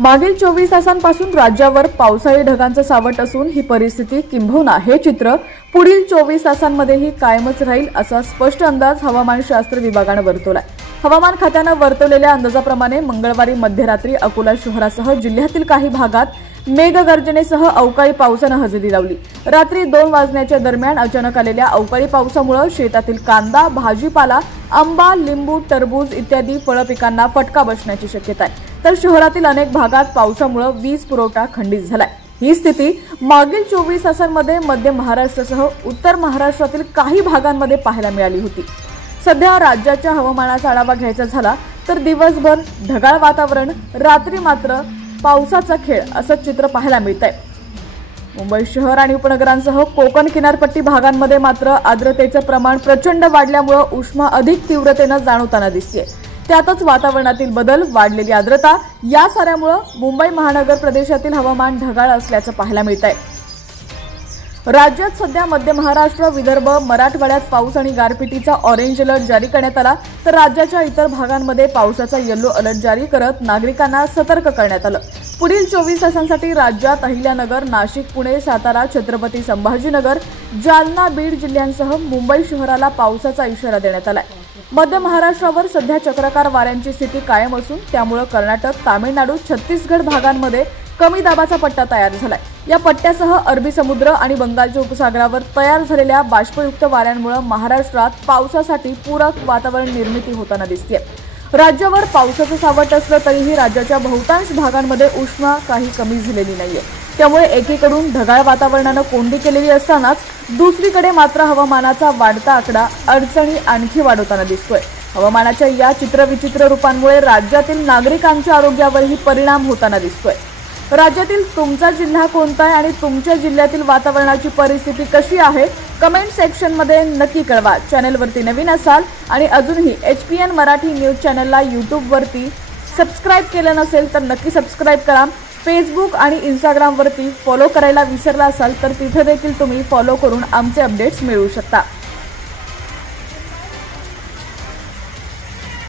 मागील 24 तासांपासून राज्यावर पावसाळी ढगांचं सावट असून ही परिस्थिती किंबहुना हे चित्र पुढील 24 तासांमध्येही कायमच राहील असा स्पष्ट अंदाज हवामानशास्त्र विभागाने वर्तवलाय। हवामान खात्याने वर्तवलेल्या अंदाजाप्रमाणे मंगळवारी मध्यरात्री अकोला शहरासह जिल्ह्यातील काही भागात मेघगर्जनेसह अवकाळी पावसाने हजेरी लावली। रात्री 2 वाजण्याच्या दरम्यान अचानक आलेल्या अवकाळी पावसामुळे शेतातील कांदा, भाजीपाला, आंबा, लिंबू, टरबूज इत्यादी फळ पिकांना फटका बसण्याची शक्यता आहे। तर शहरातील अनेक भागात पावसामुळे वीज पुरवठा खंडित झालाय। ही स्थिती मागील 24 तासांमध्ये मध्य महाराष्ट्रासह उत्तर महाराष्ट्रातील काही भागांमध्ये पाहायला मिळाली होती। सध्या राज्याच्या हवामानाचा आढावा घ्यायचा झाला तर दिवसभर ढगाळ वातावरण, रात्री मात्र पावसाचा खेळ असं चित्र पाहायला मिळतंय। मुंबई शहर आणि उपनगरांसह कोकण किनारपट्टी भागांमध्ये मात्र आर्द्रतेचे प्रमाण प्रचंड वाढल्यामुळे उष्मा अधिक तीव्रतेने जाणवताना दिसते। त्यातच वातावरणातील बदल, वाढलेली आर्द्रता या साऱ्यामुळे मुंबई महानगर प्रदेशातील हवामान ढगाळ असल्याचं पाहायला मिळतंय। राज्यात सध्या मध्य महाराष्ट्र, विदर्भ, मराठवाड्यात पाऊस आणि गारपिटीचा ऑरेंज अलर्ट जारी करण्यात आला तर राज्याच्या इतर भागांमध्ये पावसाचा येलो अलर्ट जारी करत नागरिकांना सतर्क करण्यात आलं। पुढील 24 तासांसाठी राज्यात अहिल्यानगर, नाशिक, पुणे, सातारा, छत्रपती संभाजीनगर, जालना, बीड जिल्ह्यांसह मुंबई शहराला पावसाचा इशारा देण्यात आलाय। मध्य महाराष्ट्रावर सध्या चक्रकार वाऱ्यांची स्थिती कायम असून त्यामुळे कर्नाटक, तामिळनाडू, छत्तीसगड भागांमध्ये कमी दाबाचा पट्टा तयार झालाय। या पट्ट्यासह अरबी समुद्र आणि बंगालच्या उपसागरावर तयार झालेल्या बाष्पयुक्त वाऱ्यांमुळे महाराष्ट्रात पावसासाठी पूरक वातावरण निर्मिती होताना दिसते। राज्यावर पावसाचं सावट असलं तरीही राज्याच्या बहुतांश भागांमध्ये उष्मा काही कमी झालेली नाहीये। त्यामुळे एकीकडून ढगाळ वातावरणाने कोंडी केलेली असतानाच दुसरीकडे मात्र हवामानाचा वाढता आकडा अडचणी आणखी वाढवताना दिसतोय। हवामानाच्या या चित्रविचित्र रूपांमुळे राज्यातील नागरिकांच्या आरोग्यावरही परिणाम होताना दिसतोय। राज्यातील तुमचा जिल्हा कोणता आहे आणि तुमच्या जिल्ह्यातील वातावरणाची परिस्थिती कशी आहे कमेंट सेक्शन मध्ये नक्की कळवा। चॅनलवरती नवीन असाल आणि अजूनही HPN मराठी न्यूज चॅनलला YouTube वरती सबस्क्राइब केलं नसेल तर नक्की सबस्क्राइब करा। फेसबुक आणि Instagram वरती फॉलो करायला विसरला असाल तर तिथे देखील तुम्ही फॉलो करून आमचे अपडेट्स मिळवू शकता।